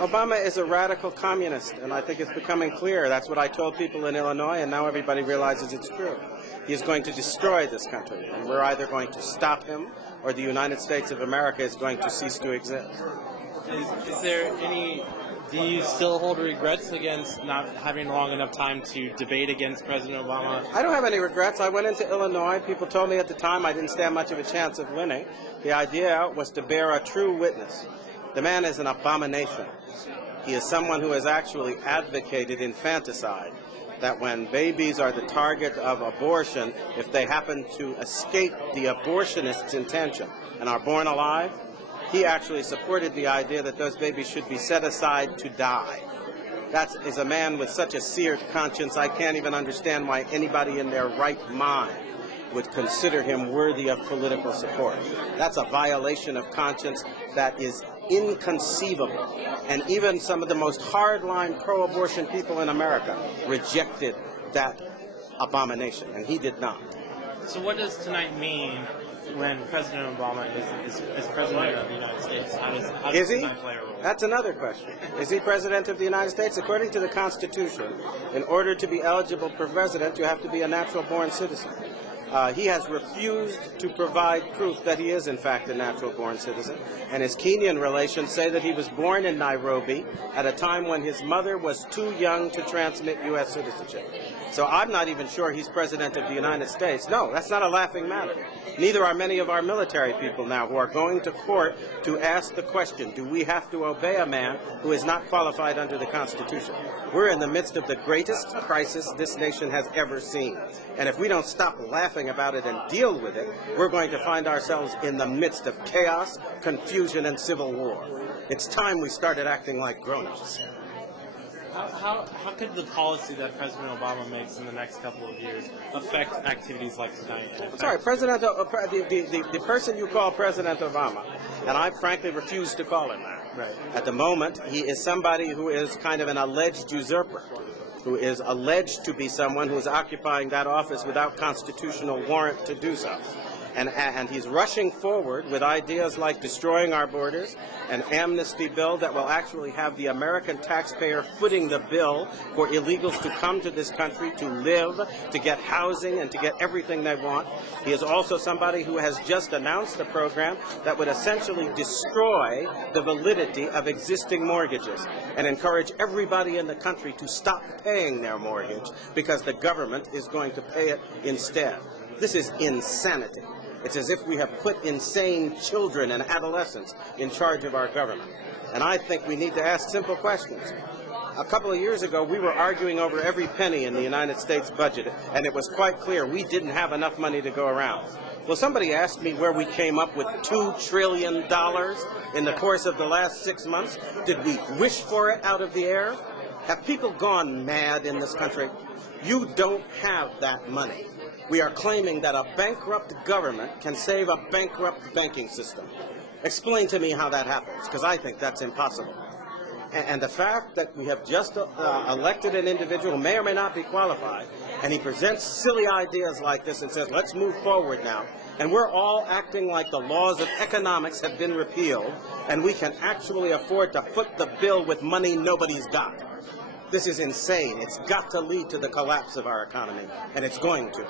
Obama is a radical communist, and I think it's becoming clear. That's what I told people in Illinois, and now everybody realizes it's true. He is going to destroy this country, and we're either going to stop him or the United States of America is going to cease to exist. Is there any... Do you still hold regrets against not having long enough time to debate against President Obama? I don't have any regrets. I went into Illinois. People told me at the time I didn't stand much of a chance of winning. The idea was to bear a true witness. The man is an abomination. He is someone who has actually advocated infanticide, that when babies are the target of abortion, if they happen to escape the abortionist's intention and are born alive, he actually supported the idea that those babies should be set aside to die. That is a man with such a seared conscience, I can't even understand why anybody in their right mind would consider him worthy of political support. That's a violation of conscience that is inconceivable. And even some of the most hardline pro-abortion people in America rejected that abomination, and he did not. So what does tonight mean when President Obama is President of the United States? How does tonight play a role? That's another question. Is he President of the United States? According to the Constitution, in order to be eligible for president, you have to be a natural-born citizen. He has refused to provide proof that he is, in fact, a natural-born citizen. And his Kenyan relations say that he was born in Nairobi at a time when his mother was too young to transmit U.S. citizenship. So I'm not even sure he's President of the United States. No, that's not a laughing matter. Neither are many of our military people now who are going to court to ask the question, do we have to obey a man who is not qualified under the Constitution? We're in the midst of the greatest crisis this nation has ever seen. And if we don't stop laughing about it and deal with it, we're going to find ourselves in the midst of chaos, confusion, and civil war. It's time we started acting like grown-ups. How could the policy that President Obama makes in the next couple of years affect activities like tonight? Sorry, the person you call President Obama, and I frankly refuse to call him that. Right. At the moment, he is somebody who is kind of an alleged usurper, who is alleged to be someone who is occupying that office without constitutional warrant to do so. And he's rushing forward with ideas like destroying our borders, an amnesty bill that will actually have the American taxpayer footing the bill for illegals to come to this country to live, to get housing, and to get everything they want. He is also somebody who has just announced a program that would essentially destroy the validity of existing mortgages and encourage everybody in the country to stop paying their mortgage because the government is going to pay it instead. This is insanity. It's as if we have put insane children and adolescents in charge of our government. And I think we need to ask simple questions. A couple of years ago, we were arguing over every penny in the United States budget, and it was quite clear we didn't have enough money to go around. Well, somebody asked me where we came up with $2 trillion in the course of the last 6 months. Did we wish for it out of the air? Have people gone mad in this country? You don't have that money. We are claiming that a bankrupt government can save a bankrupt banking system. Explain to me how that happens, because I think that's impossible. And the fact that we have just elected an individual who may or may not be qualified, and he presents silly ideas like this and says, let's move forward now, and we're all acting like the laws of economics have been repealed, and we can actually afford to foot the bill with money nobody's got. This is insane. It's got to lead to the collapse of our economy, and it's going to.